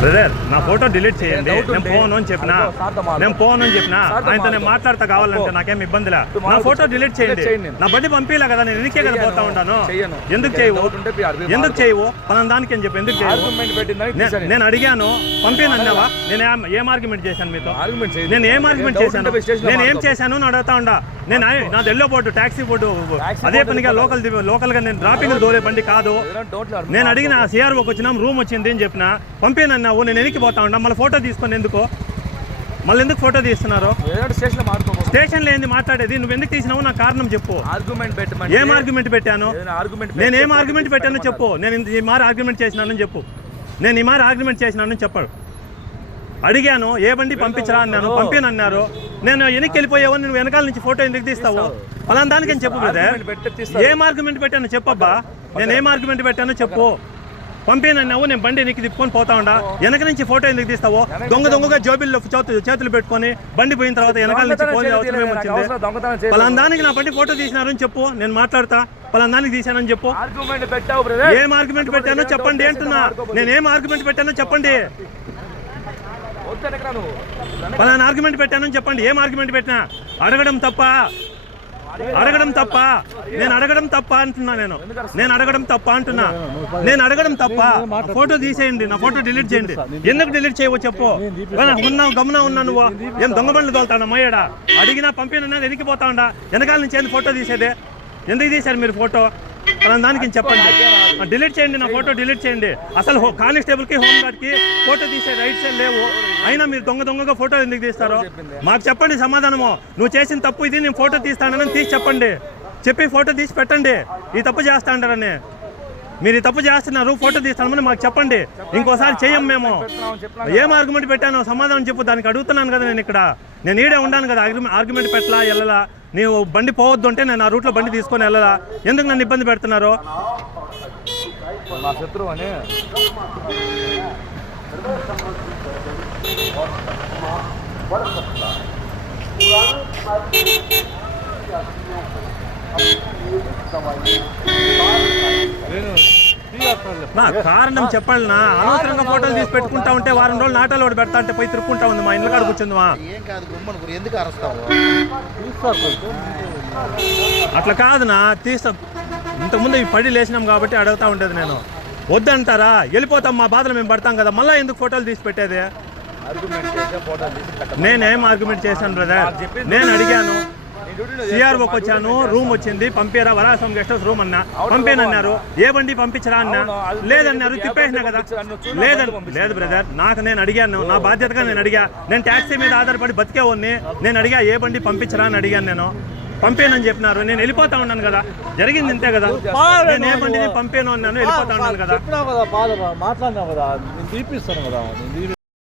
Brother నా photo delete చేయండి. నేను పోను అని చెప్పినా ఆయనతో నేను మాట్లాడతా కావాలంటే నాకేం ఇబ్బందిలే. నా ఫోటో డిలీట్ చేయండి. నా బండి పంపిలే కదా, నేను ఎందుకే కదా పోతా ఉంటాను. ఎందుకు చేయవు మనం దానికి అని చెప్పి ఎందుకు చేయవు? నేను అడిగాను పంపినన్నావా? నేను ఏం ఆర్గ్యుమెంట్ చేశాను మీతో? నేను ఏం ఆర్గ్యుమెంట్ చేశాను? నేను ఏం చేశాను అని అడుగుతా ఉండా. నేను నాది ఎల్లో బోర్డు టాక్సీ బోర్డు అదే పనిగా లోకల్ గా నేను డ్రాపింగ్ దోలే బండి కాదు. నేను అడిగిన సిఆర్ఓకి వచ్చినాం రూమ్ వచ్చింది అని చెప్పిన పంపినన్నావు. నేను వెనక్కి పోతా ఉంటా. మళ్ళీ ఫోటో తీసుకొని ఎందుకు ఎందుకు ఫోటో తీస్తున్నారు? స్టేషన్లో ఏంది మాట్లాడేది? నువ్వు ఎందుకు తీసినావు? నా కారణం చెప్పు. ఏం ఆర్గ్యుమెంట్ పెట్టాను? నేను ఏం ఆర్గ్యుమెంట్ పెట్టానో చెప్పు. నేను ఈ మారి ఆర్గ్యుమెంట్ చేసినానని చెప్పు. నేను ఈ మారి ఆర్గ్యుమెంట్ చేసినానని చెప్పాడు. అడిగాను ఏ బండి పంపించరా అన్నాను, పంపినన్నారు. నేను వెనక్కి వెళ్ళిపోయావు, నువ్వు వెనకాల నుంచి ఫోటో ఎందుకు తీస్తావు? అలా దానికి అని చెప్పు బ్రదర్. ఏం ఆర్గ్యుమెంట్ పెట్టానో చెప్పబ్బా. నేను ఏం ఆర్గ్యుమెంట్ పెట్టానో చెప్పు. పంపినన్నావు, నేను బండి నీకు తిప్పుకొని పోతా ఉండా. వెనక నుంచి ఫోటో ఎందుకు తీస్తావు? దొంగగా జోబిల్లో చేతులు పెట్టుకొని బండి పోయిన తర్వాత వెనకాల నుంచి ఫోన్ అవసరం ఏమొచ్చింది? పలానా దానికి నా బండి ఫోటో తీసినారని చెప్పు, నేను మాట్లాడతా. పలానా దానికి తీసానని చెప్పు. ఏం ఆర్గ్యుమెంట్ పెట్టానో చెప్పండి అంటున్నా. నేను ఏం ఆర్గ్యుమెంట్ పెట్టానో చెప్పండి. పలానా ఆర్గ్యుమెంట్ పెట్టానని చెప్పండి. ఏం ఆర్గ్యుమెంట్ పెట్టినా? అడగడం తప్ప నేను అడగడం తప్ప అంటున్నా. నేను అడగడం తప్ప. ఫోటో తీసేయండి, నా ఫోటో డిలీట్ చేయండి. ఎందుకు డిలీట్ చేయవో చెప్పు. గమనా ఉన్నా నువ్వు ఏం దొంగ బండ్లు తోలుతాను మయ్యాడా? అడిగినా పంపిన ఎదిగిపోతా ఉండా. వెనకాల నుంచి ఏంది ఫోటో తీసేదే? ఎందుకు తీశారు మీరు ఫోటో? దానికి చెప్పండి. డిలీట్ చేయండి, నా ఫోటో డిలీట్ చేయండి. అసలు కానిస్టేబుల్కి హోంగార్డ్కి ఫోటో తీసే రైట్స్ లేవు. అయినా మీరు దొంగగా ఫోటో ఎందుకు తీస్తారో మాకు చెప్పండి సమాధానము. నువ్వు చేసిన తప్పు ఇది, నేను ఫోటో తీస్తానని తీసి చెప్పండి. చెప్పి ఫోటో తీసి పెట్టండి. ఈ తప్పు చేస్తా అంటారని మీరు ఈ తప్పు చేస్తున్నారు, ఫోటో తీస్తామని మాకు చెప్పండి. ఇంకోసారి చెయ్యం మేము. ఏం ఆర్గ్యుమెంట్ పెట్టానో సమాధానం చెప్పు. దానికి అడుగుతున్నాను కదా. నేను ఈడే ఉండాను కదా. ఆర్గ్యుమెంట్ పెట్టలా వెళ్ళలా. నీవు బండి పోవద్దు అంటే నేను ఆ రూట్లో బండి తీసుకొని వెళ్ళలా. ఎందుకు నన్ను ఇబ్బంది పెడుతున్నారు? నా కారణం చెప్పాలనా? అనవసరంగా ఫోటోలు తీసి పెట్టుకుంటా ఉంటే వారం రోజులు నాటాలు ఒకటి పెడతా అంటే పోయి తిరుక్కుంటా ఉంది. మా ఇంట్లో కాడ కూర్చుందివా? అట్లా కాదునా, తీస్తా. ఇంతకుముందు ఈ పడి లేచినాం కాబట్టి అడుగుతా ఉండేది. నేను వద్దంటారా? వెళ్ళిపోతాం, మా బాధలు మేము పడతాం కదా. మళ్ళీ ఎందుకు ఫోటోలు తీసి పెట్టేది? నేనేం ఆర్గ్యుమెంట్ చేశాను బ్రదర్? నేను అడిగాను, సిఆర్ఓకి వచ్చాను, రూమ్ వచ్చింది, పంపారా వరాసం గెస్ట్ హౌస్ రూమ్ అన్నా. పంపేనన్నారు. ఏ బండి పంపించరా అన్నా. లేదన్నారు, తిప్పేసినా కదా. లేదు బ్రదర్, నేను అడిగాను, నా బాధ్యతగా నేను అడిగా. నేను ట్యాక్సీ మీద ఆధారపడి బతికేవాడిని. నేను అడిగా ఏ బండి పంపించరా అని అడిగాను. నేను పంపేనని చెప్పినారు. నేను వెళ్ళిపోతా ఉన్నాను కదా. జరిగింది ఇంతే కదా. నేను ఏ బండిని పంపేను అన్నాను, వెళ్ళిపోతా ఉన్నాను కదా.